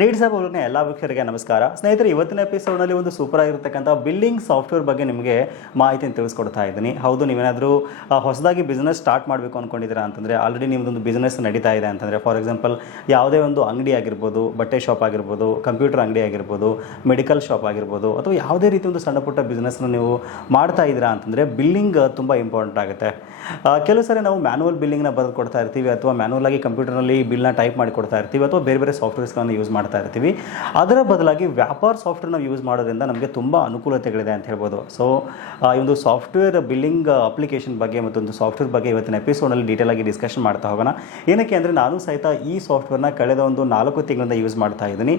Needs Sab ಅವ್ರಿಗೆ ಎಲ್ಲ ವೀಕ್ಷಕರಿಗೆ ನಮಸ್ಕಾರ. ಸ್ನೇಹಿತರೆ, ಇವತ್ತಿನ ಎಪಿಸೋಡ್ನಲ್ಲಿ ಒಂದು ಸೂಪರ್ ಆಗಿರತಕ್ಕಂಥ ಬಿಲ್ಲಿಂಗ್ ಸಾಫ್ಟ್ವೇರ್ ಬಗ್ಗೆ ನಿಮಗೆ ಮಾಹಿತಿಯನ್ನು ತಿಳಿಸ್ಕೊಡ್ತಾ ಇದ್ದೀನಿ. ಹೌದು, ನೀವೇನಾದರೂ ಹೊಸದಾಗಿ ಬಿಸ್ನೆಸ್ ಸ್ಟಾರ್ಟ್ ಮಾಡಬೇಕು ಅಂದ್ಕೊಂಡಿದ್ದೀರಾ ಅಂತಂದರೆ ಆಲ್ರೆಡಿ ನಿಮ್ಮದೊಂದು ಬಿಸ್ನೆಸ್ ನಡೀತಾ ಇದೆ ಅಂತಂದರೆ ಫಾರ್ ಎಕ್ಸಾಂಪಲ್ ಯಾವುದೇ ಒಂದು ಅಂಗಡಿ ಆಗಿರ್ಬೋದು, ಬಟ್ಟೆ ಶಾಪ್ ಆಗಿರ್ಬೋದು ಕಂಪ್ಯೂಟರ್ ಅಂಗಡಿ ಆಗಿರ್ಬೋದು ಮೆಡಿಕಲ್ ಶಾಪ್ ಆಗಿರ್ಬೋದು, ಅಥವಾ ಯಾವುದೇ ರೀತಿ ಒಂದು ಸಣ್ಣ ಪುಟ್ಟ ಬಿಸ್ನೆಸ್ನ ನೀವು ಮಾಡ್ತಾ ಇದ್ದೀರಾ ಅಂತಂದರೆ ಬಿಲ್ಲಿಂಗ್ ತುಂಬ ಇಂಪಾರ್ಟೆಂಟ್ ಆಗುತ್ತೆ. ಕೆಲವು ಸರಿ ನಾವು ಮ್ಯಾನುವಲ್ ಬಿಲ್ಲಿಂಗ್ನ ಬರೆದು ಕೊಡ್ತಾ ಇರ್ತೀವಿ, ಅಥವಾ ಮ್ಯಾನುವಲ್ ಆಗಿ ಕಂಪ್ಯೂಟರ್ನಲ್ಲಿ ಬಿಲ್ನ ಟೈಪ್ ಮಾಡಿ ಕೊಡ್ತಾ ಇರ್ತೀವಿ, ಅಥವಾ ಬೇರೆ ಬೇರೆ ಸಾಫ್ಟ್ವೇರ್ಸ್ಗಳನ್ನು ಯೂಸ್ ಮಾಡ್ತಾ ಇರ್ತೀವಿ. ಅದರ ಬದಲಾಗಿ ವ್ಯಾಪಾರ ಸಾಫ್ಟ್ವೇರ್ ನಾವು ಯೂಸ್ ಮಾಡೋದ್ರಿಂದ ನಮಗೆ ತುಂಬ ಅನುಕೂಲತೆಗಳಿದೆ ಅಂತ ಹೇಳ್ಬೋದು. ಸೊ ಈ ಒಂದು ಸಾಫ್ಟ್ವೇರ್ ಬಿಲ್ಲಿಂಗ್ ಅಪ್ಲಿಕೇಶನ್ ಬಗ್ಗೆ ಮತ್ತೊಂದು ಸಾಫ್ಟ್ವೇರ್ ಬಗ್ಗೆ ಇವತ್ತಿನ ಎಪಿಸೋಡಲ್ಲಿ ಡೀಟೇಲ್ ಆಗಿ ಡಿಸ್ಕಷನ್ ಮಾಡ್ತಾ ಹೋಗೋಣ. ಏನಕ್ಕೆ ಅಂದರೆ ನಾನು ಸಹಿತ ಈ ಸಾಫ್ಟ್ವೇರ್ನ ಕಳೆದ ಒಂದು ನಾಲ್ಕು ತಿಂಗಳಿಂದ ಯೂಸ್ ಮಾಡ್ತಾ ಇದ್ದೀನಿ.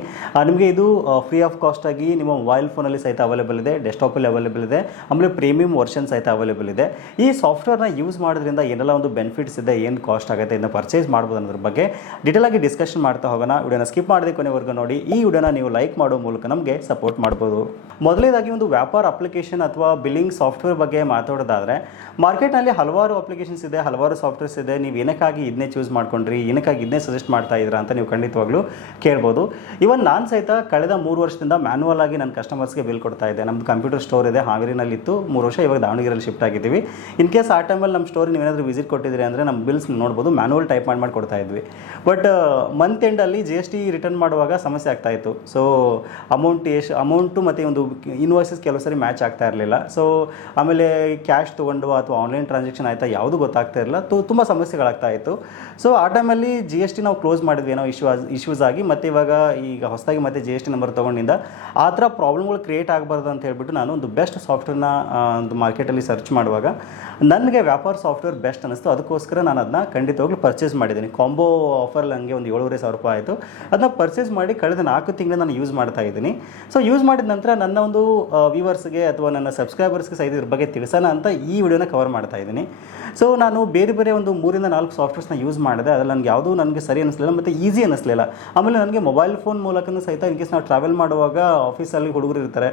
ನಿಮಗೆ ಇದು ಫ್ರೀ ಆಫ್ ಕಾಸ್ಟ್ ಆಗಿ ನಿಮ್ಮ ಮೊಬೈಲ್ ಫೋನಲ್ಲಿ ಸಹಿತ ಅವೈಲೇಬಲ್ ಇದೆ ಡೆಸ್ಕ್ಟಾಪಲ್ಲಿ ಅವೈಲೇಬಲ್ ಇದೆ, ಆಮೇಲೆ ಪ್ರೀಮಿಯಂ ವರ್ಷನ್ ಸಹಿತ ಅವೈಲೇಬಲ್ ಇದೆ. ಈ ಸಾಫ್ಟ್ವೇರ್ನ ಯೂಸ್ ಮಾಡೋದ್ರಿಂದ ಏನೆಲ್ಲ ಒಂದು ಬೆನಿಫಿಟ್ಸ್ ಇದೆ, ಏನು ಕಾಸ್ಟ್ ಆಗುತ್ತೆ ಇದನ್ನು ಪರ್ಚೇಸ್ ಮಾಡ್ಬೋದು ಅನ್ನೋದ್ರ ಬಗ್ಗೆ ಡೀಟೇಲ್ ಆಗಿ ಡಿಸ್ಕಷನ್ ಮಾಡ್ತಾ ಹೋಗೋಣ. ವಿಡಿಯೋನ ಸ್ಕಿಪ್ ಮಾಡದೆ ಕೊನೆವರೆಗೂ ನೋಡಿ, ಈ ವಿಡಿಯೋನ ನೀವು ಲೈಕ್ ಮಾಡೋ ಮೂಲಕ ನಮಗೆ ಸಪೋರ್ಟ್ ಮಾಡ್ಬೋದು. ಮೊದಲೇದಾಗಿ ಒಂದು ವ್ಯಾಪಾರ ಅಪ್ಲಿಕೇಶನ್ ಅಥವಾ ಬಿಲ್ಲಿಂಗ್ ಸಾಫ್ಟ್ವೇರ್ ಬಗ್ಗೆ ಮಾತಾಡೋದಾದರೆ, ಮಾರ್ಕೆಟ್ನಲ್ಲಿ ಹಲವಾರು ಅಪ್ಲಿಕೇಶನ್ಸ್ ಇದೆ, ಹಲವಾರು ಸಾಫ್ಟ್ವೇರ್ಸ್ ಇದೆ. ನೀವು ಏನಕ್ಕಾಗಿ ಇದನ್ನೇ ಚೂಸ್ ಮಾಡ್ಕೊಂಡ್ರಿ, ಏನಕ್ಕಾಗಿ ಇದನ್ನೇ ಸಜೆಸ್ಟ್ ಮಾಡ್ತಾ ಇದ್ದೀರಾ ಅಂತ ನೀವು ಖಂಡಿತವಾಗ್ಲೂ ಕೇಳ್ಬೋದು. ಇವನ್ ನಾನು ಸಹಿತ ಕಳೆದ ಮೂರು ವರ್ಷದಿಂದ ಮ್ಯಾನುವಲ್ ಆಗಿ ನನ್ನ ಕಸ್ಟಮರ್ಸ್ಗೆ ಬಿಲ್ ಕೊಡ್ತಾ ಇದ್ದೆ. ನಮ್ಮದು ಕಂಪ್ಯೂಟರ್ ಸ್ಟೋರ್ ಇದೆ, ಹಾವೇರಿನಲ್ಲಿತ್ತು. ಮೂರು ವರ್ಷ ಇವಾಗ ದಾವಣಗೆರೆಯಲ್ಲಿ ಶಿಫ್ಟ್ ಆಗಿದ್ದೀವಿ. ಇನ್ ಕೇಸ್ ಆ ಟೈಮಲ್ಲಿ ನಮ್ಮ ಸ್ಟೋರ್ ನೀವೇನಾದರೂ ವಿಸಿಟ್ ಕೊಟ್ಟಿದ್ದೀರಿ ಅಂದರೆ ನಮ್ಮ ಬಿಲ್ಸ್ ನೋಡ್ಬೋದು ಮ್ಯಾನುವಲ್ ಟೈಪ್ ಮಾಡಿ ಮಾಡಿ ಕೊಡ್ತಾ ಇದ್ವಿ. ಬಟ್ ಮಂತ್ ಎಂಡಲ್ಲಿ ಜಿ ಎಸ್ ಟಿ ರಿಟರ್ನ್ ಮಾಡುವಾಗ ಸಮಸ್ಯೆ ಆಗ್ತಾ ಇತ್ತು. ಸೊ ಅಮೌಂಟ್ ಎಷ್ಟು ಅಮೌಂಟು ಮತ್ತು ಒಂದು ಇನ್ವಾಯ್ಸಸ್ ಕೆಲವು ಸರಿ ಮ್ಯಾಚ್ ಆಗ್ತಾ ಇರಲಿಲ್ಲ. ಸೊ ಆಮೇಲೆ ಕ್ಯಾಶ್ ತೊಗೊಂಡು ಅಥವಾ ಆನ್ಲೈನ್ ಟ್ರಾನ್ಸಾಕ್ಷನ್ ಆಯಿತಾ ಯಾವುದು ಗೊತ್ತಾಗ್ತಾ ಇರಲಿಲ್ಲ. ತು, ತುಂಬ ಸಮಸ್ಯೆಗಳಾಗ್ತಾ ಇತ್ತು. ಸೊ ಆ ಟೈಮಲ್ಲಿ ಜಿ ಎಸ್ ಟಿ ನಾವು ಕ್ಲೋಸ್ ಮಾಡಿದ್ವಿ ಏನೋ ಇಶ್ಯೂ ಇಶ್ಯೂಸ್ ಆಗಿ. ಮತ್ತು ಇವಾಗ ಈಗ ಹೊಸದಾಗಿ ಮತ್ತೆ ಜಿ ಎಸ್ ಟಿ ನಂಬರ್ ತೊಗೊಂಡಿಂದ ಆ ಥರ ಪ್ರಾಬ್ಲಮ್ಗಳು ಕ್ರಿಯೇಟ್ ಆಗಬಾರ್ದು ಅಂತ ಹೇಳ್ಬಿಟ್ಟು ನಾನು ಒಂದು ಬೆಸ್ಟ್ ಸಾಫ್ಟ್ವೇರ್ನ ಒಂದು ಮಾರ್ಕೆಟಲ್ಲಿ ಸರ್ಚ್ ಮಾಡುವಾಗ ನನಗೆ ವ್ಯಾಪಾರ ಸಾಫ್ಟ್ವೇರ್ ಬೆಸ್ಟ್ ಅನ್ನಿಸ್ತು. ಅದಕ್ಕೋಸ್ಕರ ನಾನು ಅದನ್ನ ಖಂಡಿತವಾಗ್ಲೂ ಪರ್ಚೇಸ್ ಮಾಡಿದ್ದೀನಿ. ಕಾಂಬೋ ಆಫರ್ ನನಗೆ ಒಂದು ಏಳುವರೆ ಸಾವಿರ ರೂಪಾಯಿ ಆಯಿತು. ಅದನ್ನ ಪರ್ಚೇಸ್ ಮಾಡಿ ಕಳೆದ ನಾಲ್ಕು ತಿಂಗಳು ನಾನು ಯೂಸ್ ಮಾಡ್ತಾ ಇದ್ದೀನಿ. ಸೊ ಯೂಸ್ ಮಾಡಿದ ನಂತರ ನನ್ನ ಒಂದು ವ್ಯೂವರ್ಸ್ಗೆ ಅಥವಾ ನನ್ನ ಸಬ್ಸ್ಕ್ರೈಬರ್ಸ್ಗೆ ಸಹ ಇದ್ರ ಬಗ್ಗೆ ತಿಳಿಸೋಣ ಅಂತ ಈ ವಿಡಿಯೋನ ಕವರ್ ಮಾಡ್ತಾ ಇದ್ದೀನಿ. ಸೊ ನಾನು ಬೇರೆ ಬೇರೆ ಒಂದು ಮೂರಿಂದ ನಾಲ್ಕು ಸಾಫ್ಟ್ವೇರ್ಸ್ನ ಯೂಸ್ ಮಾಡಿದೆ. ಅದರಲ್ಲಿ ನನಗೆ ಯಾವುದೂ ನನಗೆ ಸರಿ ಅನಿಸ್ಲಿಲ್ಲ ಮತ್ತು ಈಸಿ ಅನ್ನಿಸ್ಲಿಲ್ಲ ಆಮೇಲೆ ನನಗೆ ಮೊಬೈಲ್ ಫೋನ್ ಮೂಲಕನೂ ಸಹಿತ ಇನ್ ಕೇಸ್ ನಾವು ಟ್ರಾವೆಲ್ ಮಾಡುವಾಗ ಆಫೀಸಲ್ಲಿ ಹುಡುಗರು ಇರ್ತಾರೆ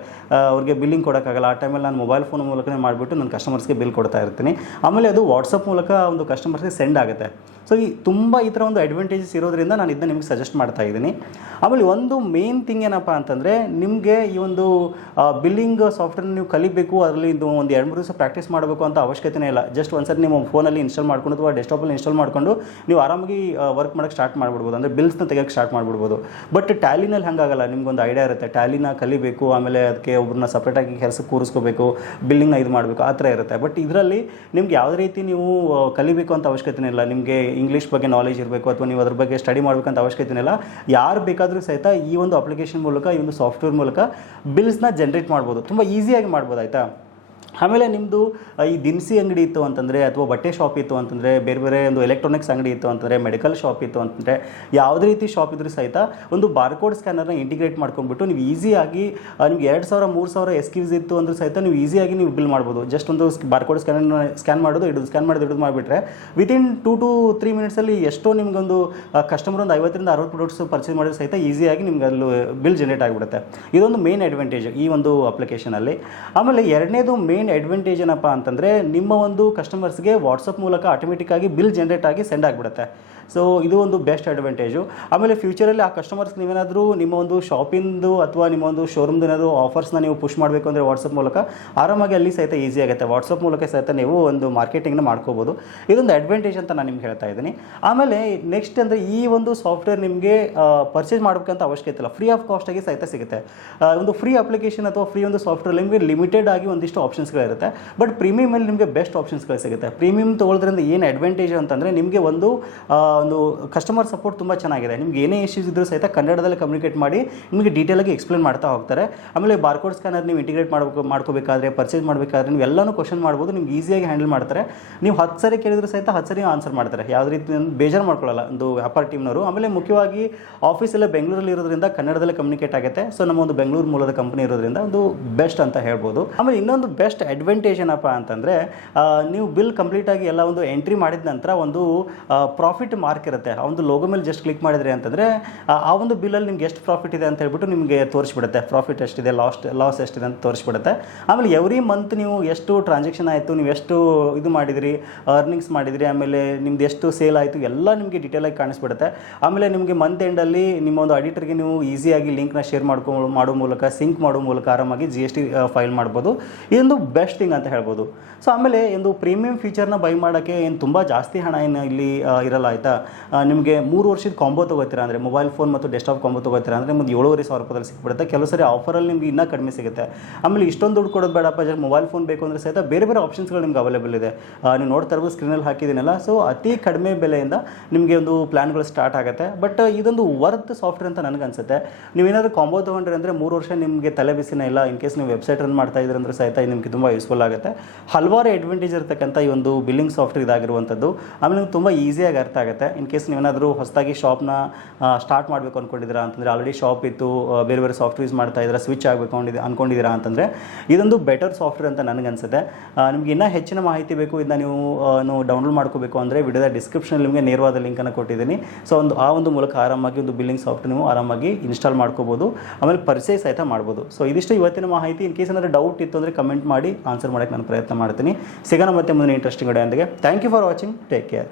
ಅವ್ರಿಗೆ ಬಿಲ್ಲಿಂಗ್ ಕೊಡೋಕ್ಕಾಗಲ್ಲ. ಆ ಟೈಮಲ್ಲಿ ನಾನು ಮೊಬೈಲ್ ಫೋನ್ ಮೂಲಕನೇ ಮಾಡಿಬಿಟ್ಟು ನನ್ನ ಕಸ್ಟಮರ್ಸ್ಗೆ ಬಿಲ್ ಕೊಡ್ತಾ ಇರ್ತೀನಿ. ಆಮೇಲೆ ಅದು ವಾಟ್ಸಪ್ ಮೂಲಕ ಒಂದು ಕಸ್ಟಮರ್ಸ್ಗೆ ಸೆಂಡ್ ಆಗುತ್ತೆ. ಸೊ ಈ ತುಂಬ ಈ ಥರ ಒಂದು ಅಡ್ವಾಂಟೇಜಸ್ ಇರೋದ್ರಿಂದ ನಾನು ಇದನ್ನ ನಿಮಗೆ ಸಜೆಸ್ಟ್ ಮಾಡ್ತಾ ಇದ್ದೀನಿ. ಆಮೇಲೆ ಒಂದು ಮೇನ್ ಥಿಂಗ್ ಏನಪ್ಪ ಅಂತಂದರೆ ನಿಮಗೆ ಈ ಒಂದು ಬಿಲ್ಲಿಂಗ್ ಸಾಫ್ಟ್ವೇರ್ ನೀವು ಕಲಿಬೇಕು, ಅದರಲ್ಲಿ ಇದು ಒಂದು ಎರಡು ಮೂರು ದಿವಸ ಪ್ರಾಕ್ಟೀಸ್ ಮಾಡಬೇಕು ಅಂತ ಅವಶ್ಯಕತೆನೇ ಇಲ್ಲ. ಜಸ್ಟ್ ಒಂದ್ಸರಿ ನಿಮ್ಮ ಫೋನಲ್ಲಿ ಇನ್ಸ್ಟಾಲ್ ಮಾಡ್ಕೊಂಡು ಅಥವಾ ಡೆಸ್ಕ್ಟಾಪಲ್ಲಿ ಇನ್ಸ್ಟಾಲ್ ಮಾಡಿಕೊಂಡು ನೀವು ಆರಾಮಾಗಿ ವರ್ಕ್ ಮಾಡೋಕ್ಕೆ ಸ್ಟಾರ್ಟ್ ಮಾಡ್ಬಿಡ್ಬೋದು. ಅಂದರೆ ಬಿಲ್ಸ್ನ ತೆಗೋಕ್ಕೆ ಸ್ಟಾರ್ಟ್ ಮಾಡ್ಬಿಡ್ಬೋದು. ಬಟ್ ಟ್ಯಾಲಿನಲ್ಲಿ ಹಂಗಾಗಲ್ಲ. ನಿಮ್ಗೊಂದು ಐಡಿಯಾ ಇರುತ್ತೆ. ಟ್ಯಾಲಿನ ಕಲಿಬೇಕು, ಆಮೇಲೆ ಅದಕ್ಕೆ ಒಬ್ಬರನ್ನ ಸಪ್ರೇಟಾಗಿ ಕೆಲಸಕ್ಕೆ ಕೂರಿಸ್ಕೋಬೇಕು ಬಿಲ್ಲಿಂಗ್ನ ಇದು ಮಾಡಬೇಕು, ಆ ಥರ ಇರುತ್ತೆ. ಬಟ್ ಇದರಲ್ಲಿ ನಿಮ್ಗೆ ಯಾವುದೇ ರೀತಿ ನೀವು ಕಲಿಬೇಕು ಅಂತ ಅವಶ್ಯಕತೆ ಇಲ್ಲ. ನಿಮಗೆ ಇಂಗ್ಲೀಷ್ ಬಗ್ಗೆ ನಾಲೆಜ್ ಇರಬೇಕು, ಅಥವಾ ನೀವು ಅದ್ರ ಬಗ್ಗೆ ಸ್ಟಡಿ ಮಾಡಬೇಕಂತ ಅವಶ್ಯಕತೆ ಇಲ್ಲ. ಯಾರು ಬೇಕಾದರೂ ಸಹಿತ ಈ ಒಂದು ಅಪ್ಲಿಕೇಶನ್ ಮೂಲಕ, ಈ ಒಂದು ಸಾಫ್ಟ್ವೇರ್ ಮೂಲಕ ಬಿಲ್ಸ್ನ ಜನ್ರೇಟ್ ಮಾಡ್ಬೋದು. ತುಂಬ ಈಸಿಯಾಗಿ ಮಾಡ್ಬೋದು, ಆಯಿತಾ? ಆಮೇಲೆ ನಿಮ್ಮದು ಈ ದಿನಸಿ ಅಂಗಡಿ ಇತ್ತು ಅಂತಂದರೆ, ಅಥವಾ ಬಟ್ಟೆ ಶಾಪ್ ಇತ್ತು ಅಂತಂದರೆ, ಬೇರೆ ಬೇರೆ ಒಂದು ಎಲೆಕ್ಟ್ರಾನಿಕ್ಸ್ ಅಂಗಡಿ ಇತ್ತು ಅಂತಂದರೆ ಮೆಡಿಕಲ್ ಶಾಪ್ ಇತ್ತು ಅಂತಂದರೆ, ಯಾವುದೇ ರೀತಿ ಶಾಪ್ ಇದ್ರೂ ಸಹಿತ ಒಂದು ಬಾರ್ಕೋಡ್ ಸ್ಕ್ಯಾನರ್ನ ಇಂಟಿಗ್ರೇಟ್ ಮಾಡ್ಕೊಂಡ್ಬಿಟ್ಟು ನೀವು ಈಸಿಯಾಗಿ ನಿಮ್ಗೆ ಎರಡು ಸಾವಿರ, ಮೂರು ಸಾವಿರ ಎಸ್ಕ್ಯೂಸ್ ಇತ್ತು ಅಂದ್ರೂ ಸಹಿತ ನೀವು ಈಸಿಯಾಗಿ ನೀವು ಬಿಲ್ ಮಾಡ್ಬೋದು. ಜಸ್ಟ್ ಒಂದು ಬಾರ್ಕೋಡ್ ಸ್ಕ್ಯಾನರ್ನ ಸ್ಕ್ಯಾನ್ ಮಾಡೋದು ಇಡೋದು ಸ್ಕ್ಯಾನ್ ಮಾಡೋದು ಇಡೋದು ಮಾಡಿಬಿಟ್ರೆ ವಿತಿನ್ ಟೂ ಟು ತ್ರೀ ಮಿನಿಟ್ಸಲ್ಲಿ ಎಷ್ಟೋ ನಿಮಗೊಂದು ಕಸ್ಟಮರ್ ಒಂದು ಐವತ್ತರಿಂದ ಅರವತ್ತು ಪ್ರಾಡಕ್ಟ್ಸ್ ಪರ್ಚೇಸ್ ಮಾಡಿದ್ರೆ ಸಹಿತ ಈಸಿಯಾಗಿ ನಿಮ್ಗೆ ಅಲ್ಲಿ ಬಿಲ್ ಜನರೇಟ್ ಆಗಿಬಿಡುತ್ತೆ. ಇದೊಂದು ಮೇನ್ ಅಡ್ವಾಂಟೇಜ್ ಈ ಒಂದು ಅಪ್ಲಿಕೇಶನಲ್ಲಿ ಆಮೇಲೆ ಎರಡನೇದು ಮೇನ್ ಅಡ್ವಾಂಟೇಜ್ ಏನಪ್ಪ ಅಂತಂದರೆ ನಿಮ್ಮ ಒಂದು ಕಸ್ಟಮರ್ಸ್ಗೆ ವಾಟ್ಸಪ್ ಮೂಲಕ ಆಟೋಮೆಟಿಕ್ಕಾಗಿ ಬಿಲ್ ಜನರೇಟ್ ಆಗಿ ಸೆಂಡ್ ಆಗಿಬಿಡುತ್ತೆ. ಸೊ ಇದು ಒಂದು ಬೆಸ್ಟ್ ಅಡ್ವಾಂಟೇಜು ಆಮೇಲೆ ಫ್ಯೂಚರಲ್ಲಿ ಆ ಕಸ್ಟಮರ್ಸ್ ನೀವೇನಾದರೂ ನಿಮ್ಮ ಒಂದು ಶಾಪಿಂದು ಅಥವಾ ನಿಮ್ಮ ಒಂದು ಶೋರೂಮ್ದು ಏನಾದರೂ ಆಫರ್ಸ್ನ ನೀವು ಪುಷ್ ಮಾಡಬೇಕು ಅಂದರೆ ವಾಟ್ಸಪ್ ಮೂಲಕ ಆರಾಮಾಗಿ ಅಲ್ಲಿ ಸಹಿತ ಈಸಿ ಆಗುತ್ತೆ. ವಾಟ್ಸಪ್ ಮೂಲಕ ಸಹಿತ ನೀವು ಒಂದು ಮಾರ್ಕೆಟಿಂಗ್ನ ಮಾಡ್ಕೋಬೋದು. ಇದೊಂದು ಅಡ್ವಾಂಟೇಜ್ ಅಂತ ನಾನು ನಿಮ್ಗೆ ಹೇಳ್ತಾ ಇದ್ದೀನಿ. ಆಮೇಲೆ ನೆಕ್ಸ್ಟ್ ಅಂದರೆ ಈ ಒಂದು ಸಾಫ್ಟ್ವೇರ್ ನಿಮಗೆ ಪರ್ಚೇಸ್ ಮಾಡಬೇಕಂತ ಅವಶ್ಯಕತೆ ಇಲ್ಲ. ಫ್ರೀ ಆಫ್ ಕಾಸ್ಟಾಗಿ ಸಹಿತ ಸಿಗುತ್ತೆ. ಒಂದು ಫ್ರೀ ಅಪ್ಲಿಕೇಶನ್ ಅಥವಾ ಫ್ರೀ ಒಂದು ಸಾಫ್ಟ್ವೇರ್ ನಿಮಗೆ ಲಿಮಿಟೆಡ್ ಆಗಿ ಒಂದಿಷ್ಟು ಆಪ್ಷನ್ಸ್ಗಳಿರುತ್ತೆ ಬಟ್ ಪ್ರೀಮಿಯಮಲ್ಲಿ ನಿಮಗೆ ಬೆಸ್ಟ್ ಆಪ್ಷನ್ಸ್ಗಳು ಸಿಗುತ್ತೆ. ಪ್ರೀಮಿಯಮ್ ತೊಗೊಳೋದ್ರಿಂದ ಏನು ಅಡ್ವಾಂಟೇಜ್ ಅಂತಂದರೆ ನಿಮಗೆ ಒಂದು ಒಂದು ಕಸ್ಟಮರ್ ಸಪೋರ್ಟ್ ತುಂಬ ಚೆನ್ನಾಗಿದೆ. ನಿಮ್ಗೆ ಏನೇ ಇಶ್ಯೂಸ್ ಇದ್ರೂ ಸಹಿತ ಕನ್ನಡದಲ್ಲಿ ಕಮ್ಯುನಿಕೇಟ್ ಮಾಡಿ, ನಿಮಗೆ ಡೀಟೇಲಾಗಿ ಎಕ್ಸ್ಪ್ಲೇನ್ ಮಾಡ್ತಾ ಹೋಗ್ತಾರೆ. ಆಮೇಲೆ ಬಾರ್ಕೋಡ್ ಸ್ಕ್ಯಾನರ್ ನೀವು ಇಂಟಿಗ್ರೇಟ್ ಮಾಡಬೇಕು ಮಾಡ್ಕೋಬೇಕಾದ್ರೆ ಪರ್ಚೇಸ್ ಮಾಡಬೇಕಾದ್ರೆ, ನೀವು ಎಲ್ಲನೂ ಕ್ವಶನ್ ಮಾಡ್ಬೋದು, ನಿಮ್ಗೆ ಈಸಿಯಾಗಿ ಹ್ಯಾಂಡಲ್ ಮಾಡ್ತಾರೆ. ನೀವು ಹತ್ತು ಸರಿ ಕೇಳಿದ್ರು ಸಹಿತ ಹತ್ತು ಸರಿ ಆನ್ಸರ್ ಮಾಡ್ತಾರೆ. ಯಾವುದೇ ರೀತಿ ಬೇಜಾರು ಮಾಡ್ಕೊಳ್ಳಲ್ಲ ಒಂದು ವ್ಯಾಪಾರ ಟೀಮ್ನವರು ಆಮೇಲೆ ಮುಖ್ಯವಾಗಿ ಆಫೀಸೆಲ್ಲ ಬೆಂಗಳೂರಲ್ಲಿ ಇರೋದ್ರಿಂದ ಕನ್ನಡದಲ್ಲೇ ಕಮ್ಯುನಿಕೇಟ್ ಆಗುತ್ತೆ. ಸೊ ನಮ್ಮ ಒಂದು ಬೆಂಗಳೂರು ಮೂಲದ ಕಂಪನಿ ಇರೋದ್ರಿಂದ ಒಂದು ಬೆಸ್ಟ್ ಅಂತ ಹೇಳ್ಬೋದು. ಆಮೇಲೆ ಇನ್ನೊಂದು ಬೆಸ್ಟ್ ಅಡ್ವಾಂಟೇಜ್ ಏನಪ್ಪ ಅಂತಂದರೆ ನೀವು ಬಿಲ್ ಕಂಪ್ಲೀಟಾಗಿ ಎಲ್ಲ ಒಂದು ಎಂಟ್ರಿ ಮಾಡಿದ ನಂತರ ಒಂದು ಪ್ರಾಫಿಟ್ ಮಾರ್ಕ್ ಇರುತ್ತೆ. ಆ ಒಂದು ಲೋಗೋ ಮೇಲೆ ಜಸ್ಟ್ ಕ್ಲಿಕ್ ಮಾಡಿದ್ರಿ ಅಂತಂದರೆ, ಆ ಒಂದು ಬಿಲ್ಲಲ್ಲಿ ನಿಮ್ಗೆ ಎಷ್ಟು ಪ್ರಾಫಿಟ್ ಇದೆ ಅಂತ ಹೇಳ್ಬಿಟ್ಟು ನಿಮಗೆ ತೋರಿಸ್ಬಿಡುತ್ತೆ. ಪ್ರಾಫಿಟ್ ಎಷ್ಟಿದೆ ಲಾಸ್ಟ್ ಲಾಸ್ ಎಷ್ಟಿದೆ ಅಂತ ತೋರಿಸ್ಬಿಡುತ್ತೆ. ಆಮೇಲೆ ಎವ್ರಿ ಮಂತ್ ನೀವು ಎಷ್ಟು ಟ್ರಾನ್ಸಾಕ್ಷನ್ ಆಯಿತು, ನೀವು ಎಷ್ಟು ಇದು ಮಾಡಿದಿರಿ ಅರ್ನಿಂಗ್ಸ್ ಮಾಡಿದಿರಿ, ಆಮೇಲೆ ನಿಮ್ದು ಎಷ್ಟು ಸೇಲ್ ಆಯಿತು, ಎಲ್ಲ ನಿಮಗೆ ಡೀಟೇಲಾಗಿ ಕಾಣಿಸ್ಬಿಡುತ್ತೆ. ಆಮೇಲೆ ನಿಮಗೆ ಮಂತ್ ಎಂಡಲ್ಲಿ ನಿಮ್ಮ ಒಂದು ಅಡಿಟರ್ಗೆ ನೀವು ಈಸಿಯಾಗಿ ಲಿಂಕ್ನ ಶೇರ್ ಮಾಡ್ಕೊ, ಮಾಡೋ ಮೂಲಕ ಸಿಂಕ್ ಮಾಡೋ ಮೂಲಕ ಆರಾಮಾಗಿ ಜಿ ಎಸ್ ಟಿ ಫೈಲ್ ಮಾಡ್ಬೋದು. ಇದೊಂದು ಬೆಸ್ಟ್ ಥಿಂಗ್ ಅಂತ ಹೇಳ್ಬೋದು. ಸೊ ಆಮೇಲೆ ಒಂದು ಪ್ರೀಮಿಯಂ ಫೀಚರ್ನ ಬೈ ಮಾಡೋಕ್ಕೆ ಏನು ತುಂಬ ಜಾಸ್ತಿ ಹಣ ಏನು ಇಲ್ಲಿ ಇರಲ್ಲ ಆಯಿತಾ? ನಿಮಗೆ ಮೂರು ವರ್ಷದ ಕಾಂಬೋ ತೊಗೋತೀರಾ ಅಂದರೆ ಮೊಬೈಲ್ ಫೋನ್ ಮತ್ತು ಡೆಸ್ಟಾಪ್ ಕಾಂಬೋ ತೊಗೋತೀರಾ ಅಂದರೆ ಮುಂದೆ ಏಳುವರೆ ಸಾವಿರ ರೂಪಾಯಿ ಸಿಕ್ಬಿಡುತ್ತೆ. ಕೆಲವು ಸರಿ ಆಫರಲ್ಲಿ ನಿಮ್ಗೆ ಇನ್ನೂ ಕಡಿಮೆ ಸಿಗುತ್ತೆ. ಆಮೇಲೆ ಇಷ್ಟೊಂದು ದುಡ್ಡು ಕೊಡೋದು ಬೇಡಪ್ಪ ಜಸ್ಟ್ ಮೊಬೈಲ್ ಫೋನ್ ಬೇಕು ಅಂದರೆ ಸಹಿತ ಬೇರೆ ಬೇರೆ ಆಪ್ಷನ್ಸ್ಗಳು ನಿಮ್ಗೆ ಅವೈಲೇಬಲ್ ಇದೆ. ನೀವು ನೋಡ್ತಾ ಇರ್ಬೋದು ಸ್ಕ್ರೀನಲ್ಲಿ ಹಾಕಿದ್ದೀನಲ್ಲ ಸೊ ಅತಿ ಕಡಿಮೆ ಬೆಲೆಯಿಂದ ನಿಮಗೆ ಒಂದು ಪ್ಲ್ಯಾನ್ಗಳು ಸ್ಟಾರ್ಟ್ ಆಗುತ್ತೆ. ಬಟ್ ಇದೊಂದು ವರ್ತ್ ಸಾಫ್ಟ್ವೇರ್ ಅಂತ ನನಗೆ ಅನ್ಸುತ್ತೆ. ನೀವೇನಾದರೂ ಕಾಂಬೋ ತೊಗೊಂಡ್ರೆ ಅಂದರೆ ಮೂರು ವರ್ಷ ನಿಮಗೆ ತಲೆ ಬಿಸಿನ ಇಲ್ಲ. ಇನ್ ಕೇಸ್ ನೀವು ವೆಬ್ಸೈಟ್ ರನ್ ಮಾಡ್ತಾ ಇದ್ರೆ ಅಂದರೆ ಸಹಿತ ನಿಮಗೆ ತುಂಬ ಯೂಸ್ಫುಲ್ ಆಗುತ್ತೆ. ಹಲವಾರು ಅಡ್ವಾಂಟೇಜ್ ಇರತಕ್ಕಂಥ ಈ ಒಂದು ಬಿಲ್ಲಿಂಗ್ ಸಾಫ್ಟ್ವೇರ್ ಇದಾಗಿರುವಂಥದ್ದು. ಆಮೇಲೆ ನಿಮ್ಗೆ ತುಂಬ ಈಸಿಯಾಗಿ ಅರ್ಥ ಆಗುತ್ತೆ. ಇನ್ ಕೇಸ್ ನೀವೇನಾದರೂ ಹೊಸದಾಗಿ ಶಾಪ್ನ ಸ್ಟಾರ್ಟ್ ಮಾಡಬೇಕು ಅಂದ್ಕೊಂಡಿದ್ದೀರಾ ಅಂತಂದರೆ ಆಲ್ರೆಡಿ ಶಾಪ್ ಇತ್ತು ಬೇರೆ ಬೇರೆ ಸಾಫ್ಟ್ವೇರ್ಸ್ ಮಾಡ್ತಾ ಇದ್ದೀರಾ ಸ್ವಿಚ್ ಆಗಬೇಕು ಅಂದಿದ್ದು ಅಂದ್ಕೊಂಡಿದ್ದೀರಾ ಅಂತಂದರೆ ಇದೊಂದು ಬೆಟರ್ ಸಾಫ್ಟ್ವೇರ್ ಅಂತ ನನಗೆ ಅನ್ಸುತ್ತೆ. ಆ, ನಿಮ್ಗೆ ಇನ್ನೂ ಹೆಚ್ಚಿನ ಮಾಹಿತಿ ಬೇಕು ಇದನ್ನ ನೀವು ನೀವು ಡೌನ್ಲೋಡ್ ಮಾಡ್ಕೋಬೇಕು ಅಂದರೆ ವಿಡಿಯೋದ ಡಿಸ್ಕ್ರಿಪ್ಷನ್ ನಿಮಗೆ ನೇರವಾದ ಲಿಂಕನ್ನು ಕೊಟ್ಟಿದ್ದೀನಿ. ಸೊ ಒಂದು ಆ ಒಂದು ಮೂಲಕ ಆರಾಮಾಗಿ ಒಂದು ಬಿಲ್ಲಿಂಗ್ ಸಾಫ್ಟ್ವೇರ್ ನೀವು ಆರಾಮಾಗಿ ಇನ್ಸ್ಟಾಲ್ ಮಾಡ್ಕೋಬೋದು. ಆಮೇಲೆ ಪರ್ಚೇಸ್ ಆಯಿತಾ ಮಾಡ್ಬೋದು. ಸೊ ಇದಿಷ್ಟು ಇವತ್ತಿನ ಮಾಹಿತಿ. ಇನ್ ಕೇಸ್ ಏನಾದರೂ ಡೌಟ್ ಇತ್ತು ಅಂದರೆ ಕಮೆಂಟ್ ಮಾಡಿ. ಆನ್ಸರ್ ಮಾಡೋಕ್ಕೆ ನಾನು ಪ್ರಯತ್ನ ಮಾಡ್ತೀನಿ. ಸಿಗೋಣ ಮತ್ತೆ ಮುಂದಿನ interesting ವಿಡಿಯೋಂದಿಗೆ thank you for watching take care